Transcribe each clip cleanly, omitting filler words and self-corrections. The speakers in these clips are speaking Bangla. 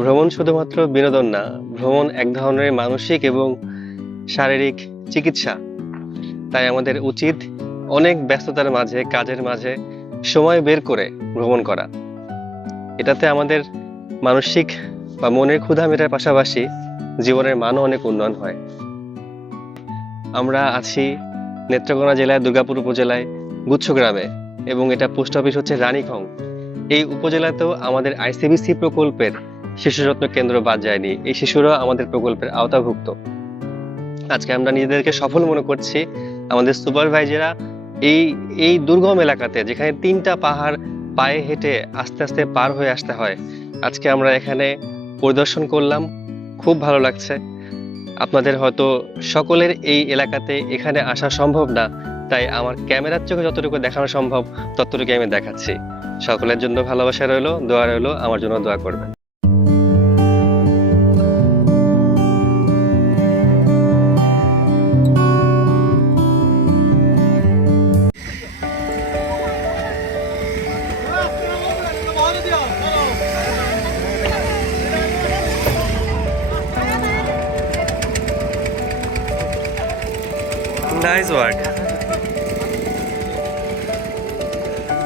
ভ্রমণ শুধুমাত্র বিনোদন না, ভ্রমণ এক ধরনের মানসিক এবং শারীরিক চিকিৎসা। তাই আমাদের উচিত অনেক ব্যস্ততার মাঝে, কাজের মাঝে সময় বের করে ভ্রমণ করা। এটাতে আমাদের মানসিক বা মনের ক্ষুধা মেটার পাশাপাশি জীবনের মানও অনেক উন্নয়ন হয়। আমরা আছি নেত্রকোনা জেলায় দুর্গাপুর উপজেলায় গুচ্ছ গ্রামে, এবং এটা পোস্ট অফিস হচ্ছে রানীখং। এই উপজেলাতেও আমাদের আইসিবিসি প্রকল্পের শিশু যত্ন কেন্দ্র বাদ যায়নি। এই শিশুরা আমাদের প্রকল্পের আওতাভুক্ত। আজকে আমরা নিজেদেরকে সফল মনে করছি। আমাদের সুপারভাইজাররা এই এই দুর্গম এলাকাতে, যেখানে 3টা পাহাড় পায়ে হেঁটে আস্তে আস্তে পার হয়ে আসতে হয়, আজকে আমরা এখানে পরিদর্শন করলাম। খুব ভালো লাগছে। আপনাদের হয়তো সকলের এই এলাকাতে এখানে আসা সম্ভব না, তাই আমার ক্যামেরার চোখে যতটুকু দেখানো সম্ভব ততটুকু আমি দেখাচ্ছি। সকলের জন্য ভালোবাসা রইলো, দোয়া রইলো, আমার জন্য দোয়া করবেন। Nice work.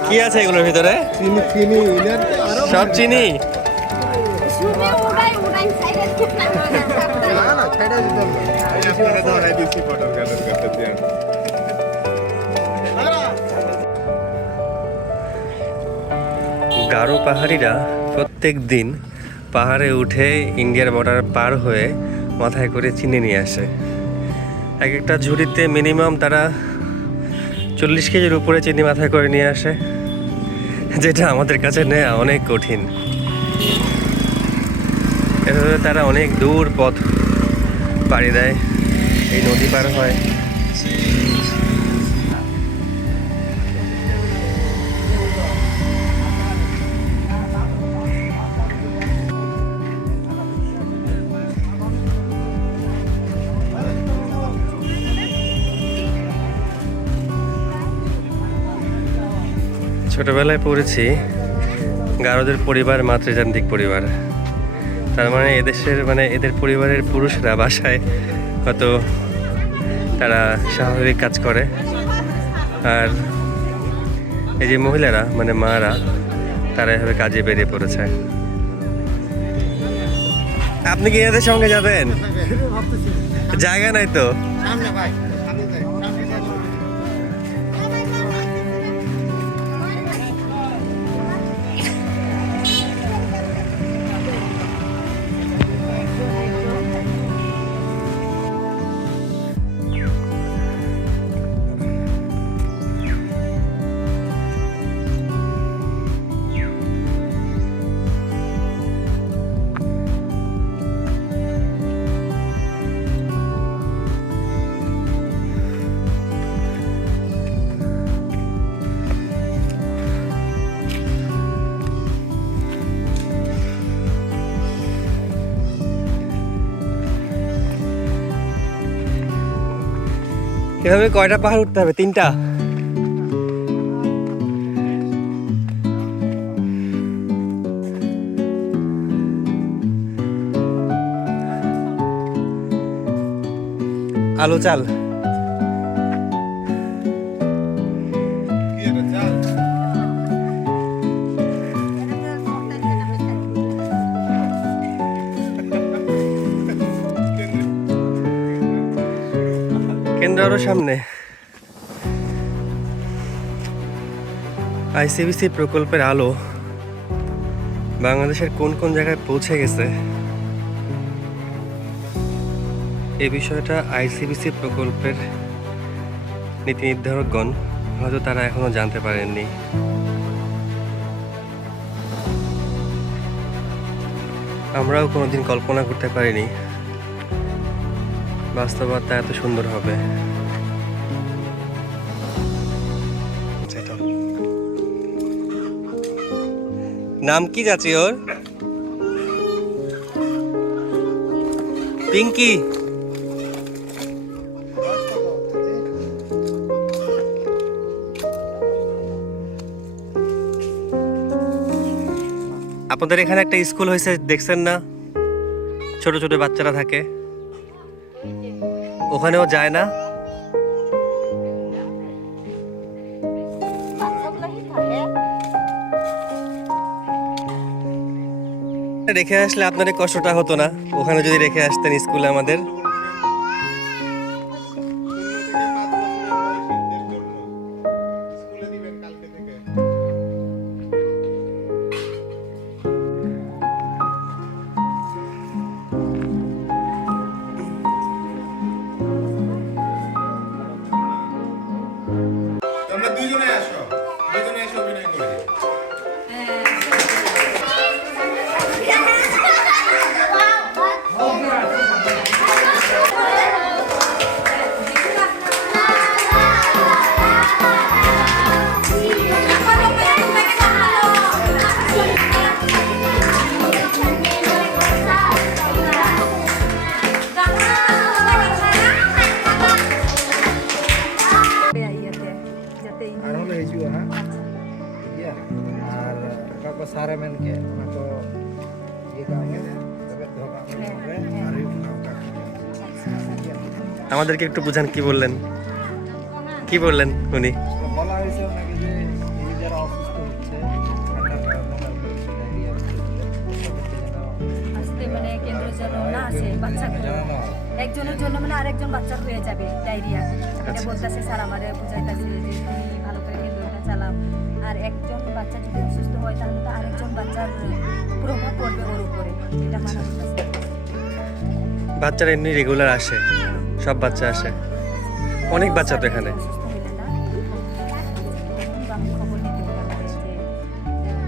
কি আছে এগুলোর ভিতরে? চিনি চিনি সব চিনি। না না ছেড়ে দিতে গারো পাহাড়িরা প্রত্যেক দিন পাহাড়ে উঠে ইন্ডিয়ার বর্ডার পার হয়ে মাথায় করে চিনি নিয়ে আসে। এক একটা ঝুড়িতে মিনিমাম তারা 40 কেজির উপরে চিনি মাথায় করে নিয়ে আসে, যেটা আমাদের কাছে নেওয়া অনেক কঠিন। এভাবে তারা অনেক দূর পথ পাড়ি দেয়, এই নদী পার হয়। ছোটবেলায় পড়েছি গারোদের পরিবার মাতৃতান্ত্রিক পরিবার। তার মানে এদেশের এদের পরিবারের পুরুষরা বাসায় হয়তো তারা স্বাভাবিক কাজ করে, আর এই যে মহিলারা মারা, তারা এভাবে কাজে বেরিয়ে পড়েছে। আপনি কি এদের সঙ্গে যাবেন? জায়গা নাই তো। সামনে ভাই সামনে যাই এভাবে কয়টা পাহাড় উঠতে হবে? 3টা। আলু চাল। কেন্দ্র আরো সামনে। আইসিবিসি প্রকল্পের আলো বাংলাদেশের কোন কোন জায়গায় পৌঁছে গেছে, এই বিষয়টা আইসিবিসি প্রকল্পের নীতি নির্ধারকগণ হয়তো তারা এখনো জানতে পারেননি। আমরাও কোনোদিন কল্পনা করতে পারিনি বাস্তবতা এত সুন্দর হবে। নাম কি যাচ্ছে ওর? পিঙ্কি। আপনাদের এখানে একটা স্কুল হয়েছে দেখছেন না, ছোট ছোট বাচ্চারা থাকে, ওখানেও যায় না? রেখে আসলে আপনাদের কষ্টটা হতো না, ওখানে যদি রেখে আসতেন স্কুলে আমাদের। স্কুলে দিবেন কালকে থেকে। তোমরা দুইজনে আসো, দুইজনে এসে অভিনয় করে। Arah le juga ha. Iya. Ar kako sare men ke ona ko ye kame tabe dhoka করে আর এই কামটা আমাদেরকে একটু বুঝান, কি বললেন, কি বললেন উনি? বলা হয়েছে নাকি যে এই যারা অসুস্থ হচ্ছে ঠান্ডার কারণে ডায়রিয়া হচ্ছে আসতে মানে কেন্দ্রের জন্য না আসে বাচ্চাগুলো একজনের জন্য মানে আরেকজন বাচ্চার হয়ে যাবে ডায়রিয়া। এটা বলতেছে স্যার আমারে বুঝাইতেছে যে তুমি ভালো করে কেন্দ্রটা চালাও, আর একজন বাচ্চা যদি অসুস্থ হয় তাহলে তো আরেকজন বাচ্চার প্রভাব পড়বে ওর উপরে, এটা মানা হচ্ছে। বাচ্চারা এমনি রেগুলার আসে, সব বাচ্চা আসে, অনেক বাচ্চা তো এখানে। অসুস্থ হইলে না তখন আমি খবর নিতে পারলাম যে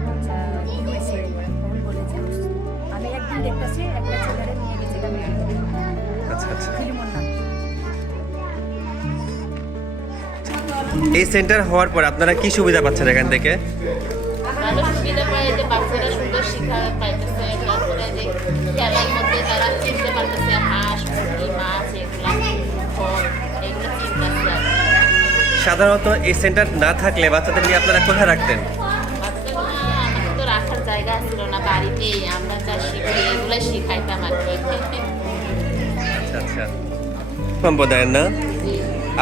বাচ্চা কি হয়েছে, তখন বলেছে অসুস্থ। আমি একদিন দেখতেছি একটা ছেলেরে নিয়ে গেছিলাম আচ্ছা আচ্ছা। ফিলিমন নাম। এই সেন্টার হওয়ার পর আপনারা কি সুবিধা পাচ্ছেন এখান থেকে? ভালো সুবিধা পায় যে বাচ্চারা সুন্দর শিক্ষা পাইতেছে, তারপরে যে খেলার মধ্যে তারা চিনতে পারতেছে হাঁস, মুরগি, মাছ, এগুলা ফল, এগুলো চিনতেছে। সাধারণত এই সেন্টার না থাকলে বাচ্চাদের নিয়ে আপনারা কোথায় রাখতেন? বাচ্চাগুলো আমাদের তো রাখার জায়গা ছিল না বাড়িতেই, আমরা যা শিখি এগুলো শিখাইতাম আর কি। আচ্ছা আচ্ছা। সম্প্রদায়ের না,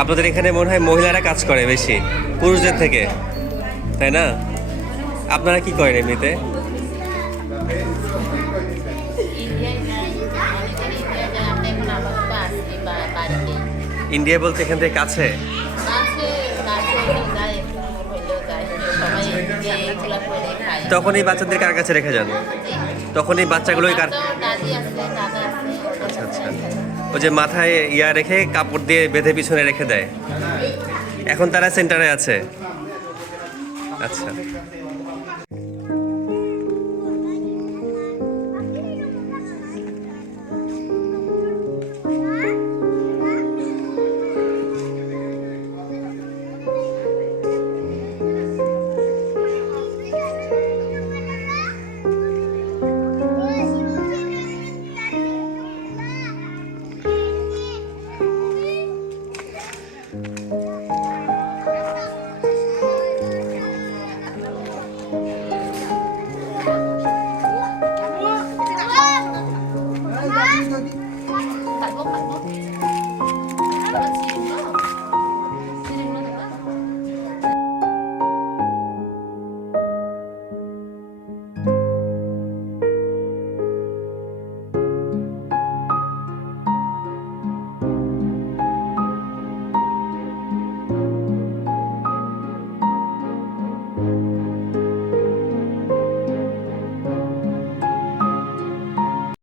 আপনাদের এখানে মনে হয় মহিলারা কাজ করে বেশি পুরুষদের থেকে, তাই না? আপনারা কি করেন এমনিতে? ইন্ডিয়ায় যাই, অনেকের ইন্ডিয়ায় যায়, আমরা এখন আপাতত আসছি বাড়িতেই। ইন্ডিয়া বলতে এখান থেকে কাছে? কাছে কাছে যায়, একটু দূর হইলেও যায়, সবাই এগুলা করে খায়। তখন এই বাচ্চাদের কার কাছে রেখে যান? তখন এই বাচ্চাগুলোই কার? তো দাদি আছে, দাদা আছে। আচ্ছা আচ্ছা। ওই যে মাথায় ইয়া রেখে কাপড় দিয়ে বেঁধে পিছনে রেখে দেয়, এখন তারা সেন্টারে আছে। আচ্ছা।